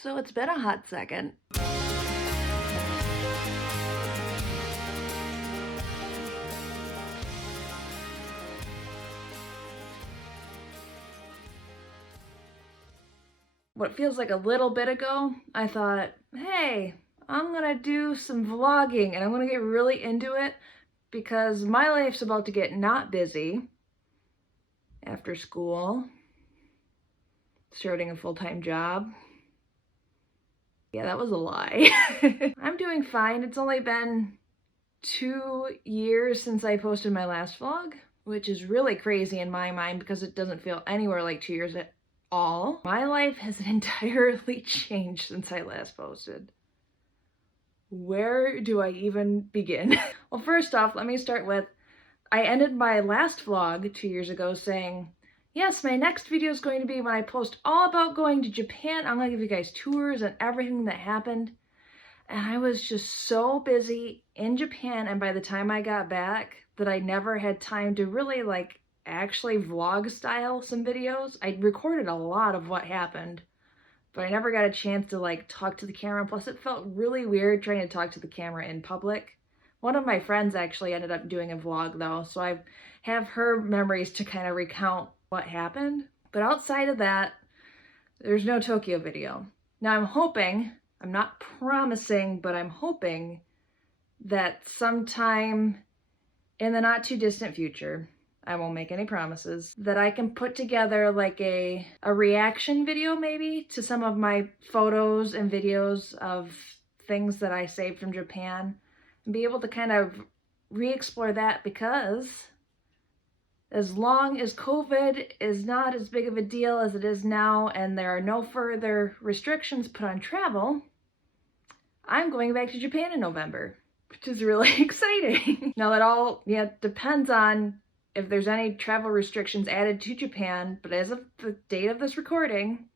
So it's been a hot second. What feels like a little bit ago, I thought, hey, I'm gonna do some vlogging and I'm gonna get really into it because my life's about to get not busy after school, starting a full-time job. Yeah, that was a lie. I'm doing fine. It's only been 2 years since I posted my last vlog, which is really crazy in my mind because it doesn't feel anywhere like 2 years at all. My life has entirely changed since I last posted. Where do I even begin? Well, first off, let me start with, I ended my last vlog 2 years ago saying, yes, my next video is going to be when I post all about going to Japan. I'm gonna give you guys tours and everything that happened. And I was just so busy in Japan, and by the time I got back, that I never had time to really actually vlog style some videos. I recorded a lot of what happened, but I never got a chance to talk to the camera. Plus it felt really weird trying to talk to the camera in public. One of my friends actually ended up doing a vlog though, so I have her memories to kind of recount what happened. But outside of that, there's no Tokyo video. Now I'm hoping, I'm not promising, but I'm hoping that sometime in the not too distant future, I won't make any promises, that I can put together like a reaction video maybe to some of my photos and videos of things that I saved from Japan and be able to kind of re-explore that, because as long as COVID is not as big of a deal as it is now and there are no further restrictions put on travel, I'm going back to Japan in November, which is really exciting. Now that all depends on if there's any travel restrictions added to Japan, but as of the date of this recording,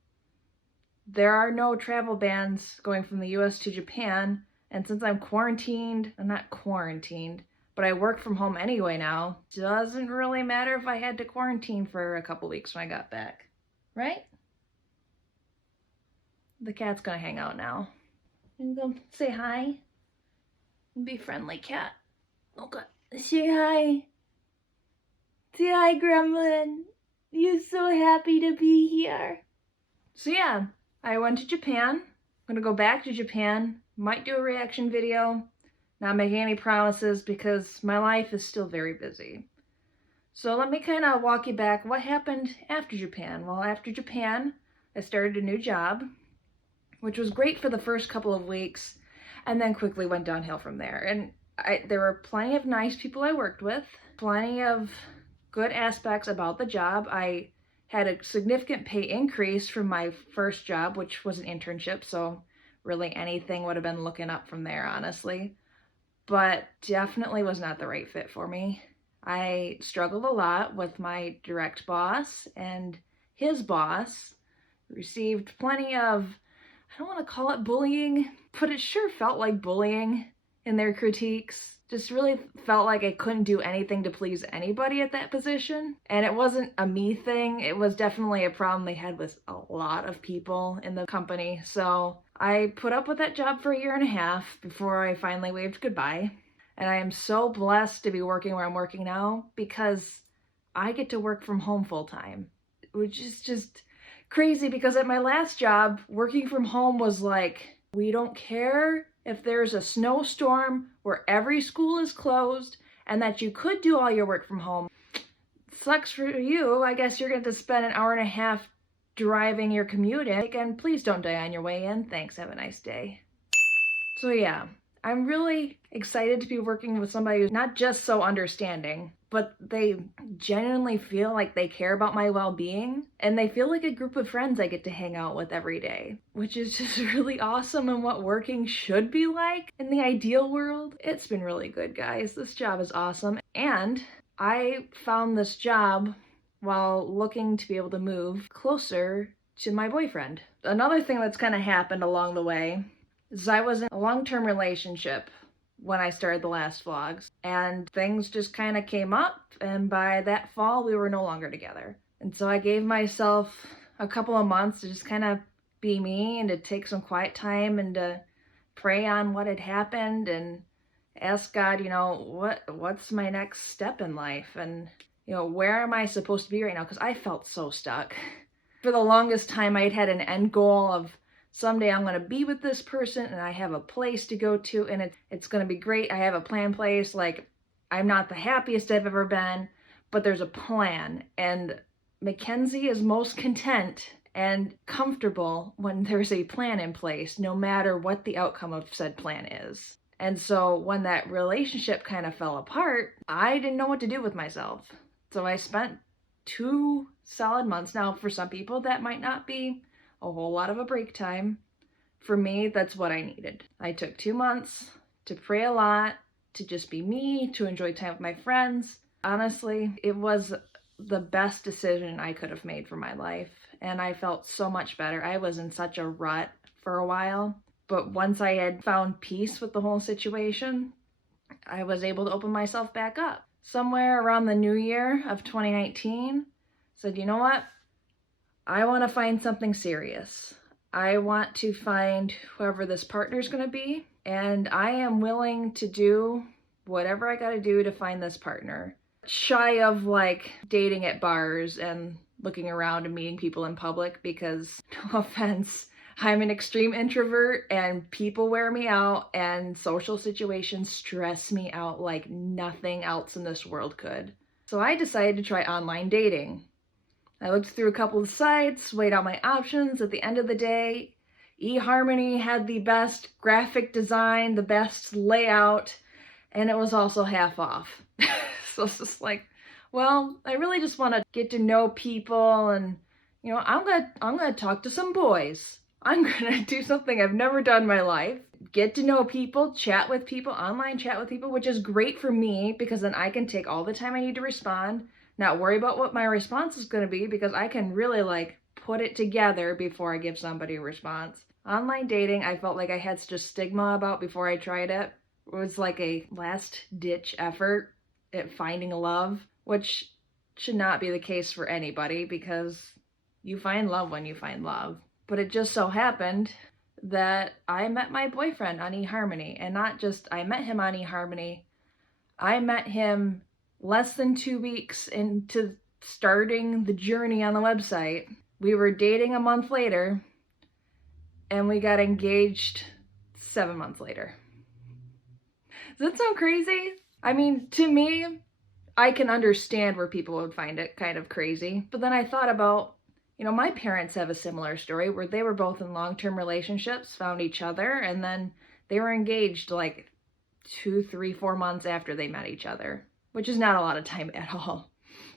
there are no travel bans going from the US to Japan. And since I'm quarantined, I'm not quarantined, but I work from home anyway now, doesn't really matter if I had to quarantine for a couple weeks when I got back, right? The cat's gonna hang out now. And go say hi. And be friendly, cat. Okay. Say hi. Say hi, Gremlin. You're so happy to be here. So yeah, I went to Japan. I'm gonna go back to Japan. Might do a reaction video. Not making any promises because my life is still very busy. So let me kind of walk you back. What happened after Japan? Well, after Japan, I started a new job, which was great for the first couple of weeks, and then quickly went downhill from there. And there were plenty of nice people I worked with, plenty of good aspects about the job. I had a significant pay increase from my first job, which was an internship, so really anything would have been looking up from there, honestly. But definitely was not the right fit for me. I struggled a lot with my direct boss and his boss. Received plenty of, I don't want to call it bullying, but it sure felt like bullying in their critiques. Just really felt like I couldn't do anything to please anybody at that position. And it wasn't a me thing. It was definitely a problem they had with a lot of people in the company. So I put up with that job for 1.5 years before I finally waved goodbye. And I am so blessed to be working where I'm working now because I get to work from home full time, which is just crazy because at my last job, working from home was like, we don't care if there's a snowstorm where every school is closed and that you could do all your work from home. Sucks for you. I guess you're going to spend 1.5 hours driving your commute in. And please don't die on your way in. Thanks. Have a nice day. So yeah, I'm really excited to be working with somebody who's not just so understanding, but they genuinely feel like they care about my well-being, and they feel like a group of friends I get to hang out with every day, which is just really awesome and what working should be like in the ideal world. It's been really good, guys. This job is awesome, and I found this job while looking to be able to move closer to my boyfriend. Another thing that's kind of happened along the way is I was in a long-term relationship when I started the last vlogs, and things just kind of came up, and by that fall we were no longer together. And so I gave myself a couple of months to just kind of be me and to take some quiet time and to pray on what had happened and ask God, what's my next step in life? And, where am I supposed to be right now? Because I felt so stuck. For the longest time, I had an end goal of someday I'm going to be with this person and I have a place to go to and it's going to be great. I have a plan in place. Like, I'm not the happiest I've ever been, but there's a plan. And Mackenzie is most content and comfortable when there's a plan in place, no matter what the outcome of said plan is. And so when that relationship kind of fell apart, I didn't know what to do with myself. So I spent 2 solid months. Now, for some people, that might not be a whole lot of a break time. For me, that's what I needed. I took 2 months to pray a lot, to just be me, to enjoy time with my friends. Honestly, it was the best decision I could have made for my life. And I felt so much better. I was in such a rut for a while. But once I had found peace with the whole situation, I was able to open myself back up. Somewhere around the new year of 2019, said, you know what? I want to find something serious. I want to find whoever this partner's going to be, and I am willing to do whatever I got to do to find this partner. Shy of like dating at bars and looking around and meeting people in public, because no offense, I'm an extreme introvert and people wear me out and social situations stress me out like nothing else in this world could. So I decided to try online dating. I looked through a couple of sites, weighed out my options. At the end of the day, eHarmony had the best graphic design, the best layout, and it was also half off. So it's just like, well, I really just want to get to know people and, I'm gonna talk to some boys. I'm gonna do something I've never done in my life. Get to know people, chat with people, online chat with people, which is great for me because then I can take all the time I need to respond, not worry about what my response is gonna be because I can really like put it together before I give somebody a response. Online dating, I felt like I had such a stigma about before I tried it. It was like a last ditch effort at finding love, which should not be the case for anybody because you find love when you find love. But it just so happened that I met my boyfriend on eHarmony, and not just I met him on eHarmony, I met him less than 2 weeks into starting the journey on the website. We were dating a month later, and we got engaged 7 months later. Does that sound crazy? I mean, to me, I can understand where people would find it kind of crazy, but then I thought about, my parents have a similar story where they were both in long-term relationships, found each other, and then they were engaged like 2, 3, 4 months after they met each other, which is not a lot of time at all.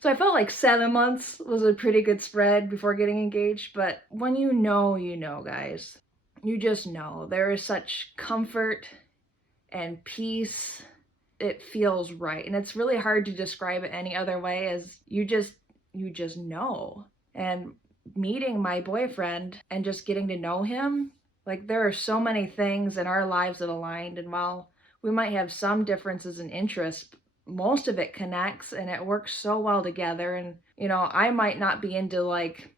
So I felt like 7 months was a pretty good spread before getting engaged, but when you know, guys. You just know. There is such comfort and peace. It feels right. And it's really hard to describe it any other way as you just know. And meeting my boyfriend and just getting to know him, like there are so many things in our lives that aligned, and while we might have some differences in interests, most of it connects and it works so well together. And I might not be into like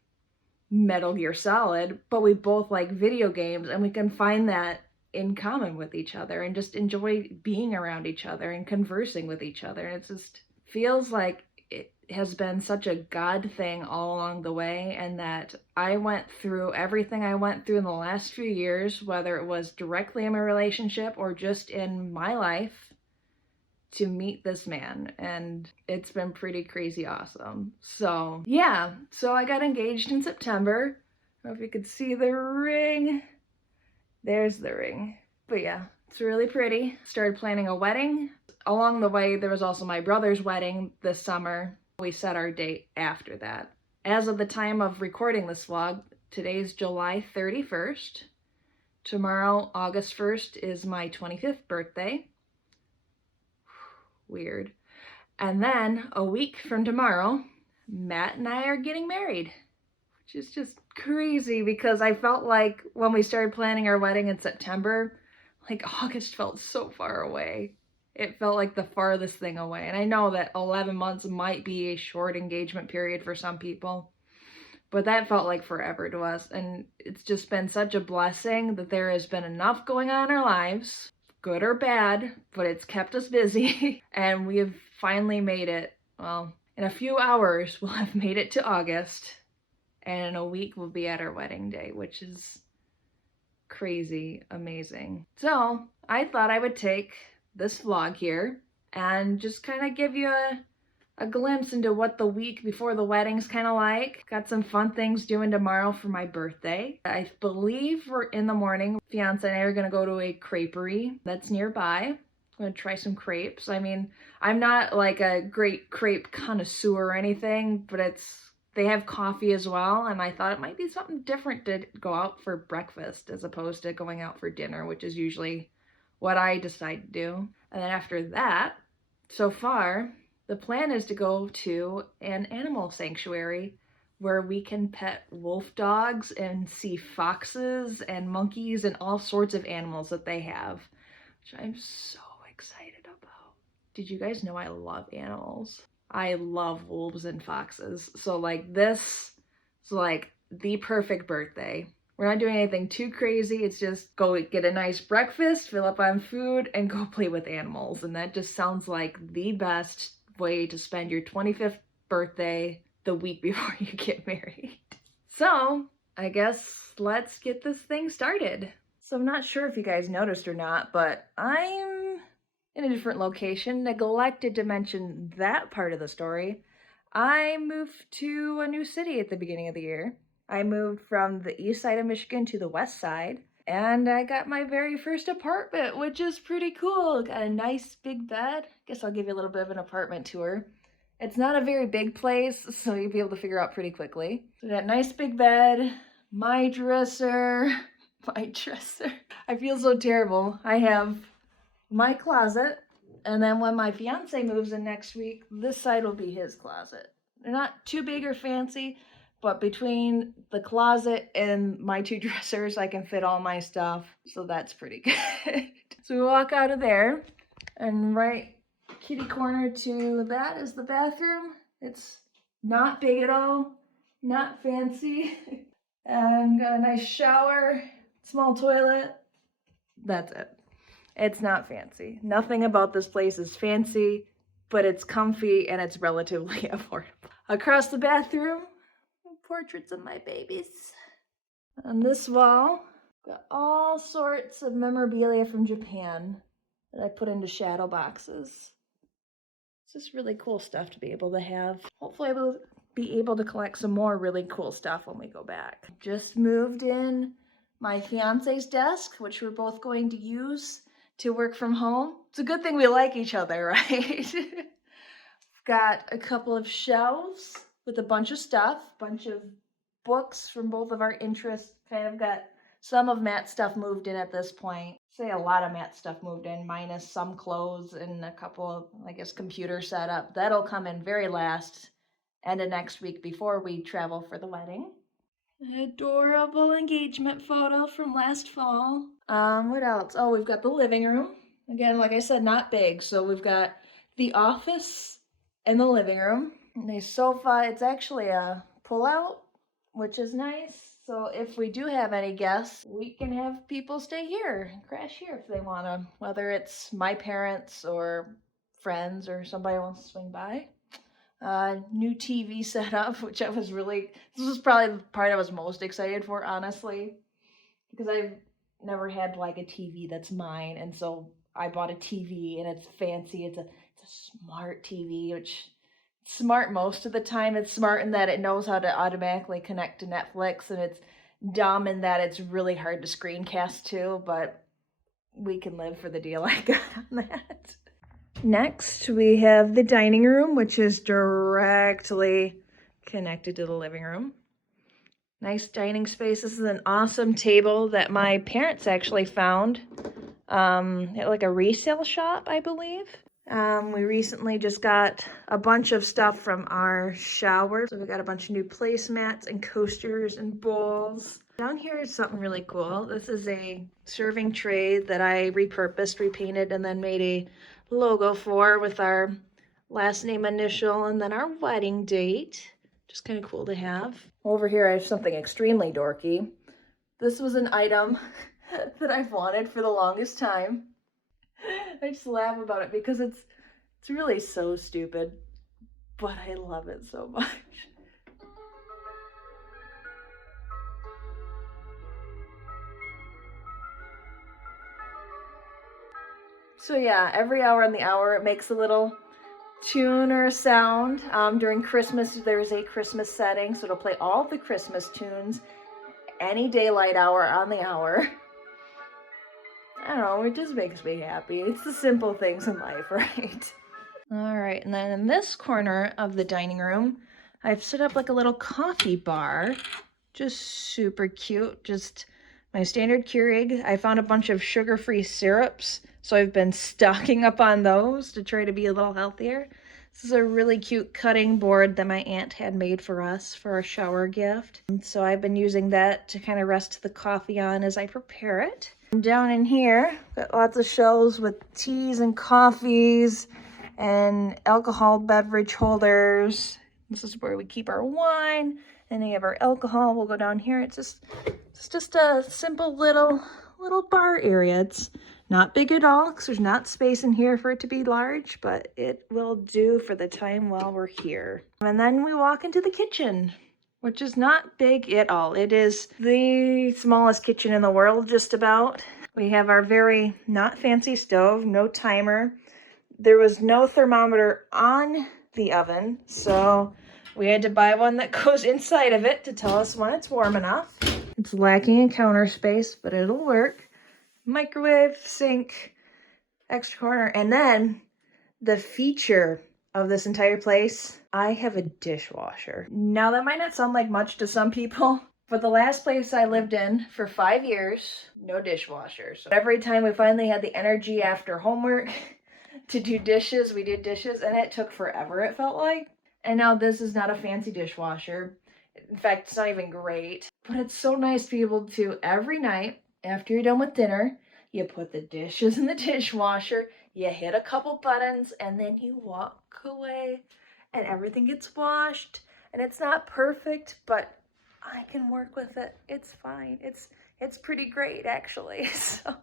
Metal Gear Solid, but we both like video games and we can find that in common with each other and just enjoy being around each other and conversing with each other. And it just feels like it has been such a God thing all along the way, and that I went through everything I went through in the last few years, whether it was directly in my relationship or just in my life, to meet this man, and it's been pretty crazy awesome. So yeah, so I got engaged in September. I don't know if you could see the ring. There's the ring. But yeah, it's really pretty. Started planning a wedding. Along the way, there was also my brother's wedding this summer. We set our date after that. As of the time of recording this vlog, today's July 31st. Tomorrow, August 1st, is my 25th birthday. Weird. And then a week from tomorrow, Matt and I are getting married, which is just crazy because I felt like when we started planning our wedding in September, like August felt so far away. It felt like the farthest thing away. And I know that 11 months might be a short engagement period for some people, But that felt like forever to us, and it's just been such a blessing that there has been enough going on in our lives, good or bad, but it's kept us busy, and we have finally made it. Well, in a few hours, we'll have made it to August, and in a week, we'll be at our wedding day, which is crazy amazing. So I thought I would take this vlog here and just kind of give you a glimpse into what the week before the wedding's kind of like. Got some fun things doing tomorrow for my birthday. I believe we're in the morning. Fiance and I are gonna go to a creperie that's nearby. I'm gonna try some crepes. I mean, I'm not like a great crepe connoisseur or anything, but they have coffee as well, and I thought it might be something different to go out for breakfast as opposed to going out for dinner, which is usually what I decide to do. And then after that, so far, the plan is to go to an animal sanctuary where we can pet wolf dogs and see foxes and monkeys and all sorts of animals that they have, which I'm so excited about. Did you guys know I love animals? I love wolves and foxes. So like this is like the perfect birthday. We're not doing anything too crazy. It's just go get a nice breakfast, fill up on food, and go play with animals. And that just sounds like the best way to spend your 25th birthday the week before you get married. So I guess let's get this thing started. So I'm not sure if you guys noticed or not, but I'm in a different location. Neglected to mention that part of the story. I moved to a new city at the beginning of the year. I moved from the east side of Michigan to the west side, and I got my very first apartment, which is pretty cool. Got a nice big bed. Guess I'll give you a little bit of an apartment tour. It's not a very big place, so you'll be able to figure out pretty quickly. So that nice big bed, my dresser. I feel so terrible. I have my closet, and then when my fiance moves in next week, this side will be his closet. They're not too big or fancy, but between the closet and my two dressers, I can fit all my stuff, so that's pretty good. So we walk out of there, and right kitty corner to that is the bathroom. It's not big at all, not fancy, and got a nice shower, small toilet. That's it. It's not fancy. Nothing about this place is fancy, but it's comfy and it's relatively affordable. Across the bathroom, portraits of my babies. On this wall, got all sorts of memorabilia from Japan that I put into shadow boxes. It's just really cool stuff to be able to have. Hopefully I will be able to collect some more really cool stuff when we go back. Just moved in my fiance's desk, which we're both going to use to work from home. It's a good thing we like each other, right? Got a couple of shelves with a bunch of stuff, bunch of books from both of our interests. Kind of got some of Matt's stuff moved in at this point. Say a lot of Matt's stuff moved in, minus some clothes and a couple of, I guess, computer setup. That'll come in very last, end of next week before we travel for the wedding. Adorable engagement photo from last fall. What else? Oh, we've got the living room. Again, like I said, not big. So we've got the office and the living room. Nice sofa. It's actually a pull-out, which is nice. So if we do have any guests, we can have people stay here, crash here if they want to, whether it's my parents or friends or somebody wants to swing by. New TV setup, which this was probably the part I was most excited for, honestly, because I've never had like a TV that's mine, and so I bought a TV, and it's fancy. It's a smart TV, which it's smart most of the time. It's smart in that it knows how to automatically connect to Netflix, and it's dumb in that it's really hard to screencast to, but we can live for the deal I got on that. Next, we have the dining room, which is directly connected to the living room. Nice dining space. This is an awesome table that my parents actually found at like a resale shop, I believe. We recently just got a bunch of stuff from our shower. So we got a bunch of new placemats and coasters and bowls. Down here is something really cool. This is a serving tray that I repurposed, repainted, and then made a logo for with our last name initial and then our wedding date. Just kind of cool to have. Over here I have something extremely dorky. This was an item that I've wanted for the longest time. I just laugh about it because it's really so stupid, but I love it so much. So yeah, every hour on the hour it makes a little tune or a sound. During Christmas there's a Christmas setting, so it'll play all the Christmas tunes any daylight hour on the hour. I don't know, it just makes me happy. It's the simple things in life, right? All right, and then in this corner of the dining room, I've set up like a little coffee bar. Just super cute, just my standard Keurig. I found a bunch of sugar-free syrups, so I've been stocking up on those to try to be a little healthier. This is a really cute cutting board that my aunt had made for us for our shower gift. And so I've been using that to kind of rest the coffee on as I prepare it. And down in here, got lots of shelves with teas and coffees and alcohol beverage holders. This is where we keep our wine. Any of our alcohol will go down here. It's just a simple little bar area. It's not big at all because there's not space in here for it to be large, but it will do for the time while we're here. And then we walk into the kitchen, which is not big at all. It is the smallest kitchen in the world, just about. We have our very not fancy stove, no timer. There was no thermometer on the oven, so we had to buy one that goes inside of it to tell us when it's warm enough. It's lacking in counter space, but it'll work. Microwave, sink, extra corner, and then the feature of this entire place, I have a dishwasher. Now that might not sound like much to some people, but the last place I lived in for 5 years, no dishwasher. So every time we finally had the energy after homework to do dishes, we did dishes, and it took forever, it felt like. And now this is not a fancy dishwasher. In fact, it's not even great, but it's so nice to be able to, every night after you're done with dinner, you put the dishes in the dishwasher, you hit a couple buttons, and then you walk away and everything gets washed. And it's not perfect, but I can work with it. It's fine. It's pretty great, actually. So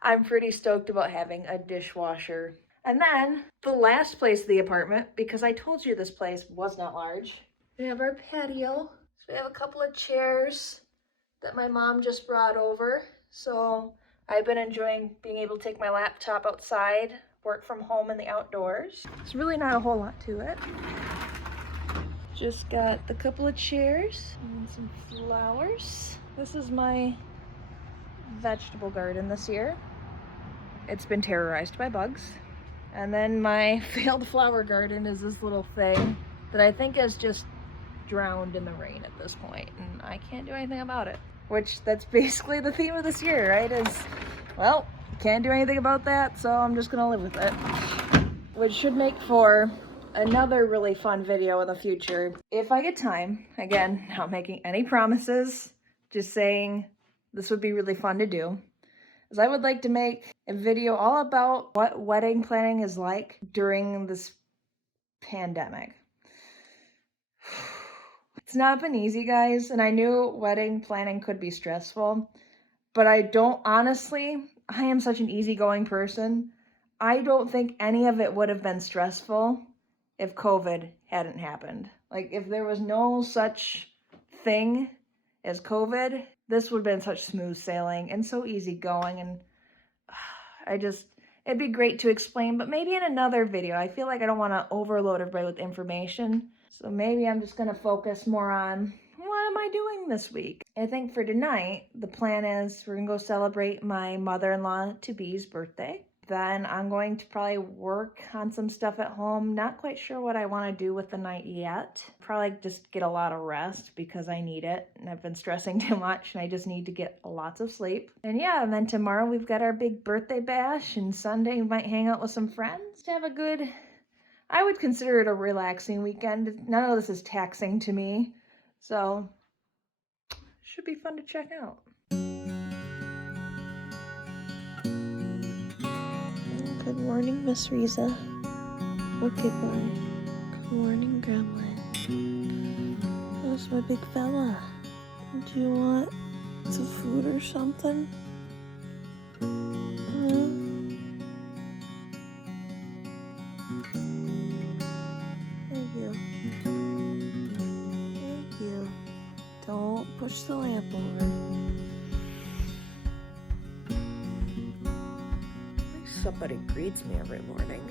I'm pretty stoked about having a dishwasher. And then the last place of the apartment, because I told you this place was not large, we have our patio. So we have a couple of chairs that my mom just brought over. So I've been enjoying being able to take my laptop outside, work from home in the outdoors. There's really not a whole lot to it. Just got the couple of chairs and some flowers. This is my vegetable garden this year. It's been terrorized by bugs. And then my failed flower garden is this little thing that I think is just drowned in the rain at this point, and I can't do anything about it. Which, that's basically the theme of this year, right? Is, well, can't do anything about that, so I'm just gonna live with it. Which should make for another really fun video in the future. If I get time, again, not making any promises, just saying this would be really fun to do. Is I would like to make a video all about what wedding planning is like during this pandemic. It's not been easy, guys, and I knew wedding planning could be stressful, but I am such an easygoing person. I don't think any of it would have been stressful if COVID hadn't happened. Like, if there was no such thing as COVID, this would have been such smooth sailing and so easygoing, and it'd be great to explain, but maybe in another video. I feel like I don't want to overload everybody with information. So maybe I'm just going to focus more on what am I doing this week. I think for tonight, the plan is we're going to go celebrate my mother-in-law-to-be's birthday. Then I'm going to probably work on some stuff at home. Not quite sure what I want to do with the night yet. Probably just get a lot of rest because I need it. And I've been stressing too much and I just need to get lots of sleep. And yeah, and then tomorrow we've got our big birthday bash, and Sunday we might hang out with some friends to have a good, I would consider it a relaxing weekend. None of this is taxing to me. So, should be fun to check out. Good morning, Miss Riza. Okay, bye. Good morning, Gremlin. How's my big fella? Do you want some food or something? Thank you. Thank you. Don't push the lamp over. Somebody greets me every morning.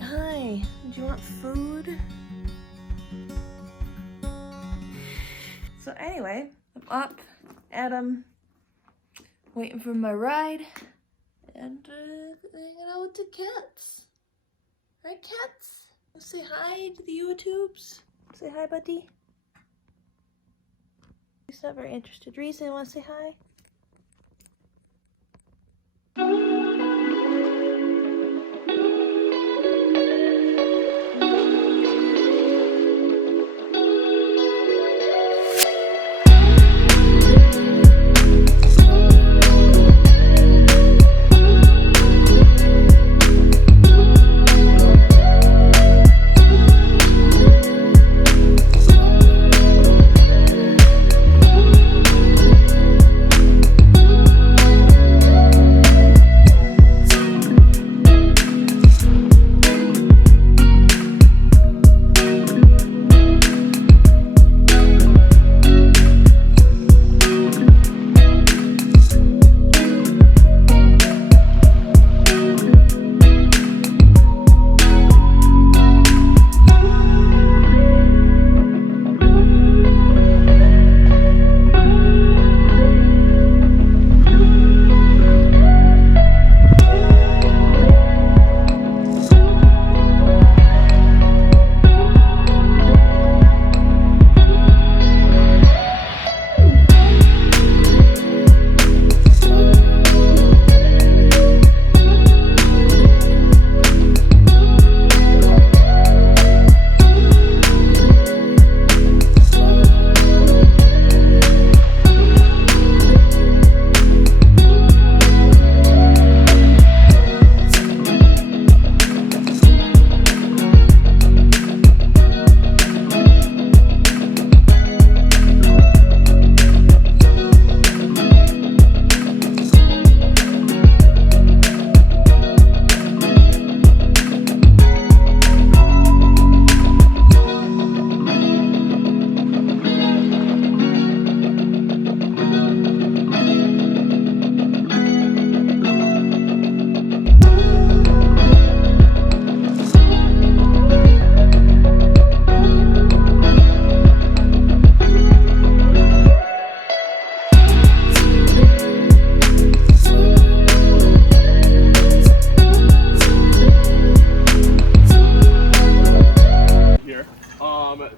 Hi, do you want food? So anyway, I'm up, Adam, waiting for my ride, and hanging out with the cats. Right, cats? Say hi to the YouTubes. Say hi, buddy. He's not very interested. Reese, you want to say hi?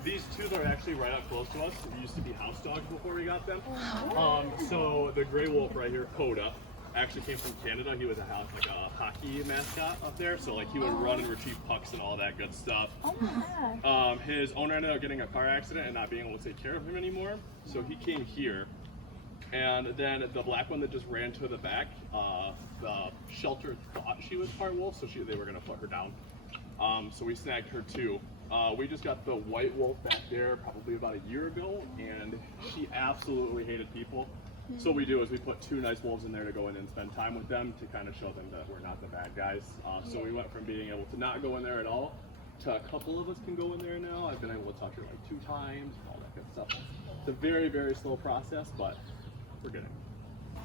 These two that are actually right up close to us used to be house dogs before we got them. So the gray wolf right here, Coda, actually came from Canada. He was a hockey mascot up there, so like he would run and retrieve pucks and all that good stuff. Oh my God. His owner ended up getting a car accident and not being able to take care of him anymore, so he came here. And then the black one that just ran to the back, the shelter thought she was part wolf, so they were gonna put her down. So we snagged her too. We just got the white wolf back there probably about a year ago, and she absolutely hated people. So what we do is we put two nice wolves in there to go in and spend time with them to kind of show them that we're not the bad guys. So we went from being able to not go in there at all to a couple of us can go in there now. I've been able to touch her like 2 times, all that good stuff. It's a very, very slow process, but we're getting it.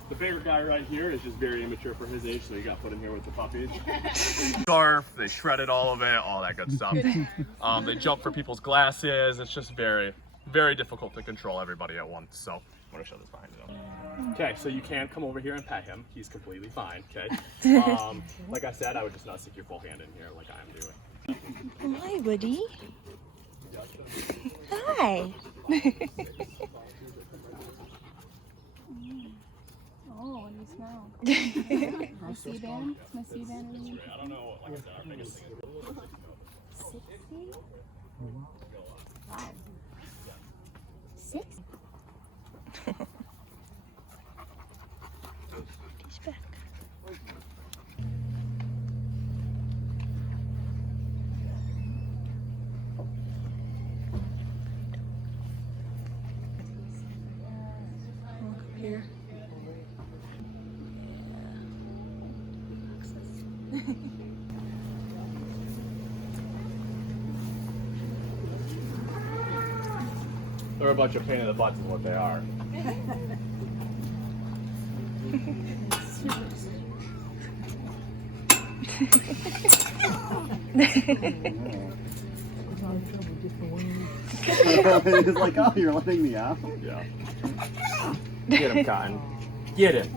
The favorite guy right here is just very immature for his age, so he got put in here with the puppies. Scarf, they shredded all of it, all that good stuff. They jump for people's glasses. It's just very, very difficult to control everybody at once. So I'm gonna show this behind you. Okay, so you can come over here and pet him. He's completely fine, okay? Like I said, I would just not stick your full hand in here like I'm doing. Hi, buddy. Hi. Oh, you smell. My C-band? My C-band? I don't know, like I said, our biggest thing is 60? Wow. 6? He's back. here. They're a bunch of pain in the butts is what they are. He's like, oh, you're letting me out? Yeah. Get him, Cotton. Get him.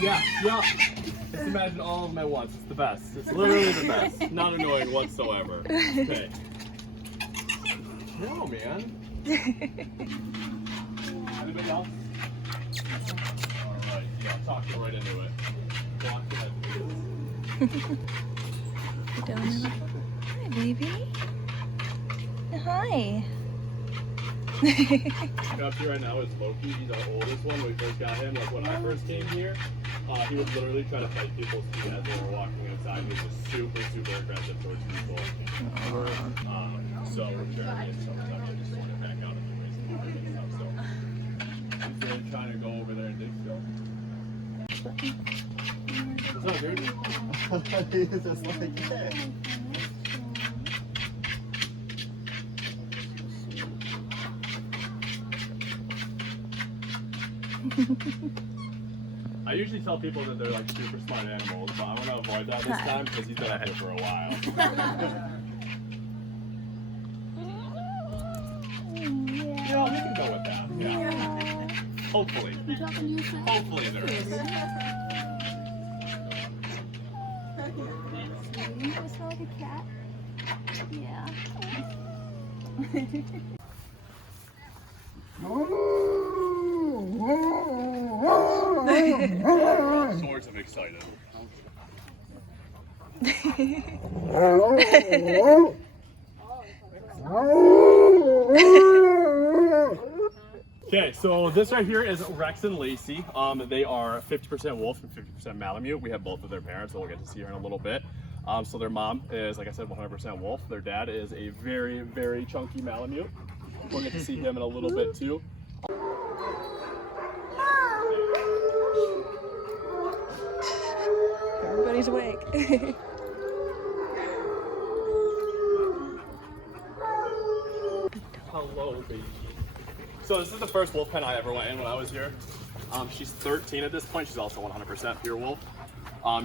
Yeah. Just imagine all of them at once. It's the best. It's literally the best. Not annoying whatsoever. Okay. No, man. Anybody else? Alright, yeah, I'll talk you right into it. Walk ahead. Hi, baby. Hi. Up here right now is Loki. He's our oldest one. When we first got him, like when I first came here, he would literally try to fight people's feet as they were walking outside. He was just super, super aggressive towards people. So we're sharing it. So I just want to back out of the race and stuff. So he's really trying to go over there and dig still. What's up, dude? He's just like, hey. I usually tell people that they're like super smart animals, but I'm gonna avoid that this time because he's been up here for a while. Yeah, we can go with that. Yeah. Hopefully. Hopefully there is. You smell like a cat? Yeah. Sorts of excited. Okay, so this right here is Rex and Lacey. They are 50% wolf and 50% Malamute. We have both of their parents, so we'll get to see her in a little bit. So their mom is, like I said, 100% wolf. Their dad is a very, very chunky Malamute. We'll get to see him in a little bit too. Everybody's awake. Hello, baby. So this is the first wolf pen I ever went in when I was here. She's 13 at this point. She's also 100% pure wolf.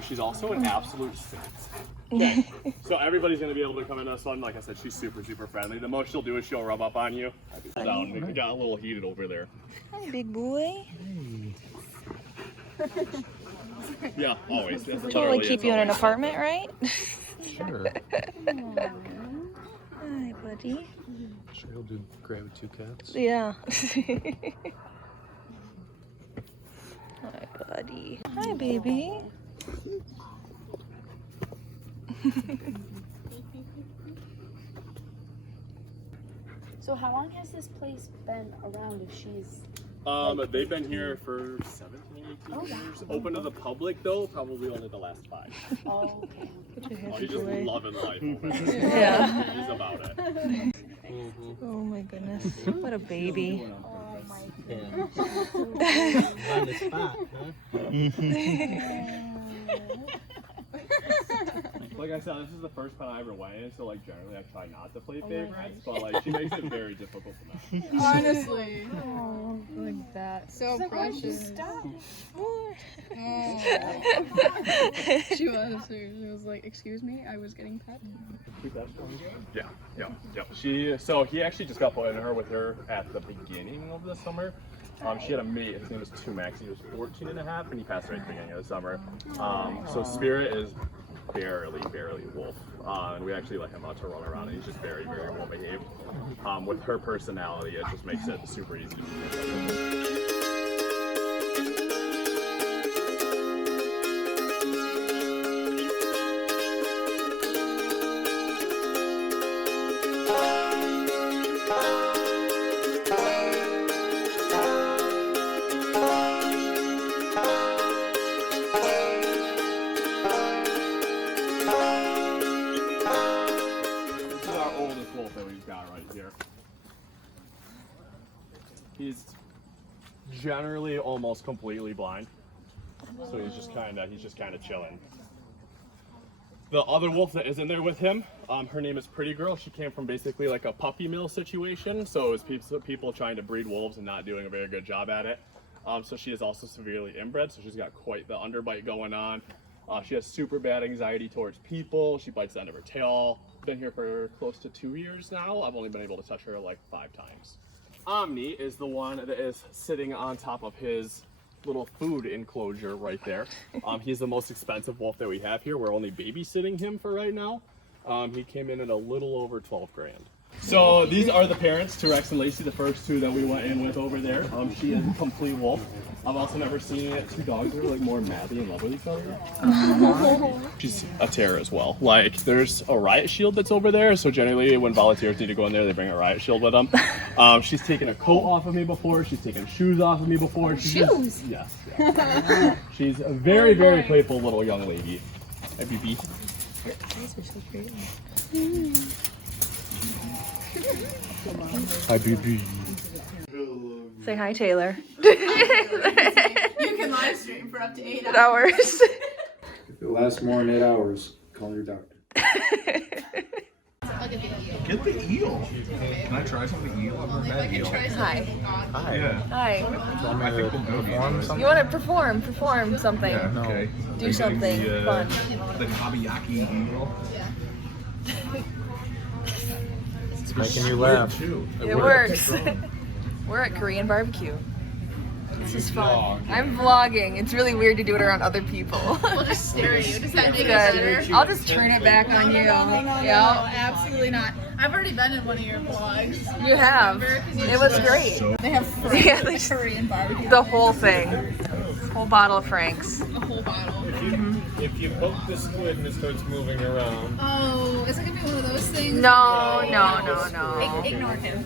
She's also an absolute saint. So everybody's gonna be able to come in this one. Like I said, she's super, super friendly. The most she'll do is she'll rub up on you. We got a little heated over there. Hi, big boy. Yeah, always. That's Totally keep you in an apartment, right? Sure. Hi, buddy. Sure, he'll do great with two cats. Yeah. Hi, buddy. Hi, baby. So how long has this place been around if she's... They've been here for 17, 18 years. Open to the public though, probably only the last 5. Oh, okay. Oh, he's just loving life over there. Yeah. He's about it. Oh my goodness. What a baby. Oh my On the spot, Like I said, this is the first pen I ever went in, so like generally I try not to play favorites, but like she makes it very difficult for me. Honestly, Oh, like that. So So why don't you precious. stop? more. Oh. She was like, "Excuse me, I was getting pet." Yeah. So he actually just got put in her with her at the beginning of the summer. She had a mate, his name was Tumax, he was 14 and a half, and he passed away at the beginning of the summer. So Spirit is barely wolf. And we actually let him out to run around, and he's just very, very well behaved. With her personality, it just makes it super easy to be. He's generally almost completely blind, so he's just kind of chilling. The other wolf that is in there with him, her name is Pretty Girl. She came from basically like a puppy mill situation, so it was people trying to breed wolves and not doing a very good job at it. So she is also severely inbred, so she's got quite the underbite going on. She has super bad anxiety towards people. She bites the end of her tail. Been here for close to 2 years now. I've only been able to touch her like 5 times. Omni is the one that is sitting on top of his little food enclosure right there. He's the most expensive wolf that we have here. We're only babysitting him for right now. He came in at a little over 12 grand. So these are the parents, T-Rex and Lacey, the first two that we went in with over there. She is a complete wolf. I've also never seen two dogs that are like more madly in love with each other. She's a terror as well. Like there's a riot shield that's over there, so generally when volunteers need to go in there, they bring a riot shield with them. She's taken a coat off of me before. She's taken shoes off of me before. Yes. Yeah. She's a very, very playful little young lady. Hi, BB. Your eyes are so pretty. Hi, BB. Say hi, Taylor. You can live stream for up to 8 hours. Hours. If it lasts more than 8 hours, call your doctor. Get the eel. Can I try some of the eel? I've never had eel. Hi. Hi. Yeah. Hi. I think we'll go perform something. You want to perform something? Yeah, okay. Do something fun. The kabiyaki eel. It's making you laugh. It works. We're at Korean barbecue. This is fun. I'm vlogging. It's really weird to do it around other people. We'll just stare at you. Does that make it Good. better? I'll just turn it back on you. No, Yeah. absolutely not. I've already been in one of your vlogs. You have. It was great. They have Yeah, they just- Korean barbecue. The whole thing. Whole bottle of Frank's. A whole bottle. If you poke the squid and it starts moving around. Oh, is it gonna be one of those things? No. Ignore him.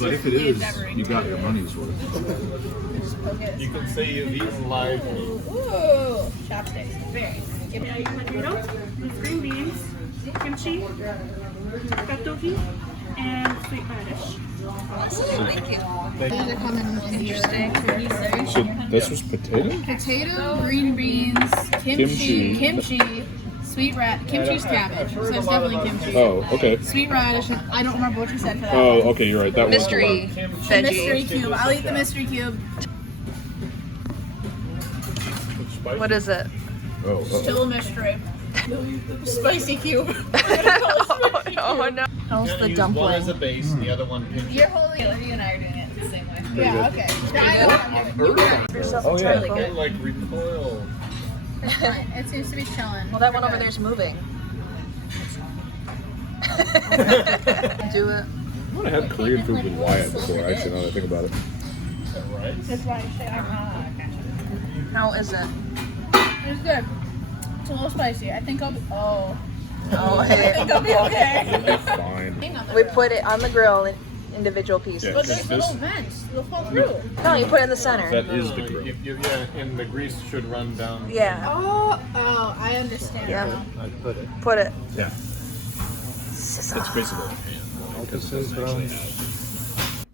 But if it is, you got your money's worth. You can say you've eaten live meat. Ooh, chopsticks. Very. Potatoes with green beans, kimchi, tteokbokki, and sweet radish. Thank you. These are coming interesting. So this was potato? Potato, green beans, kimchi, sweet rat. Kimchi's cabbage, so it's definitely kimchi. Oh, okay. Sweet radish. I don't remember what you said for that. Oh, okay, you're right. That was Mystery Mystery veggie. cube. I'll eat the mystery cube. What is it? Oh, Still a mystery. Spicy cube. Oh no. How's the One as a dumpling? base and the other one kimchi. You're holding it. You and I are doing it the same way. Yeah, okay. Oh yeah, Really good. it like recoil. It's fine. It seems to be chilling. Well, that one over there's moving. Do it. I want to have Korean food with Wyatt before, actually, now that I think about it. That's why I say How is it? It's good. It's a little spicy. I think I'll be. Oh. Oh, I hey. think I'll be okay. It'll be fine. We put it on the grill in individual pieces. Yeah. But there's little vents. They'll fall through. No, you put it in the center. That is the grill. Yeah, and the grease should run down. Yeah. Oh, I understand. Yeah. now. I'd put it. Put it. Yeah. It's basically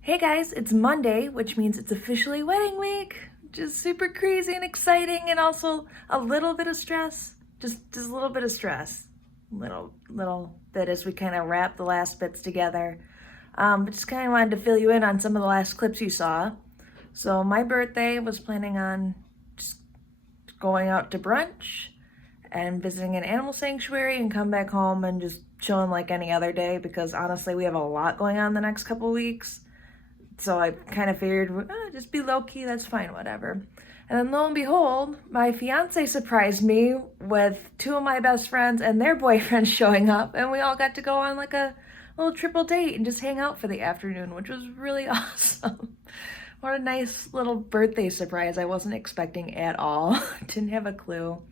Hey guys, it's Monday, which means it's officially wedding week. Just super crazy and exciting, and also a little bit of stress. Just a little bit of stress. Little bit as we kind of wrap the last bits together. But just kind of wanted to fill you in on some of the last clips you saw. So my birthday was planning on just going out to brunch and visiting an animal sanctuary and come back home and just chilling like any other day, because honestly we have a lot going on the next couple weeks. So I kind of figured, just be low-key, that's fine, whatever. And then lo and behold, my fiance surprised me with two of my best friends and their boyfriends showing up, and we all got to go on like a little triple date and just hang out for the afternoon, which was really awesome. What a nice little birthday surprise I wasn't expecting at all. Didn't have a clue.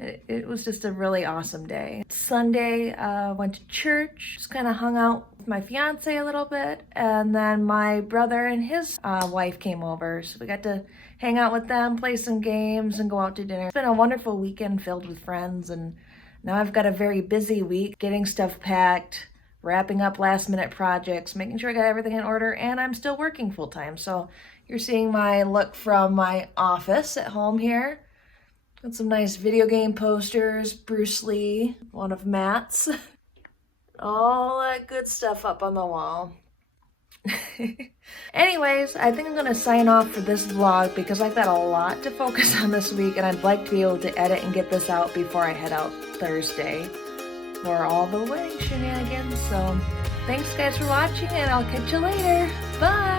It was just a really awesome day. Sunday, went to church, just kind of hung out with my fiance a little bit, and then my brother and his wife came over, so we got to hang out with them, play some games, and go out to dinner. It's been a wonderful weekend filled with friends, and now I've got a very busy week getting stuff packed, wrapping up last minute projects, making sure I got everything in order, and I'm still working full time. So you're seeing my look from my office at home here. Got some nice video game posters, Bruce Lee, one of Matt's. All that good stuff up on the wall. Anyways, I think I'm gonna sign off for this vlog because I've got a lot to focus on this week, and I'd like to be able to edit and get this out before I head out Thursday for all the wedding shenanigans. So thanks guys for watching, and I'll catch you later. Bye!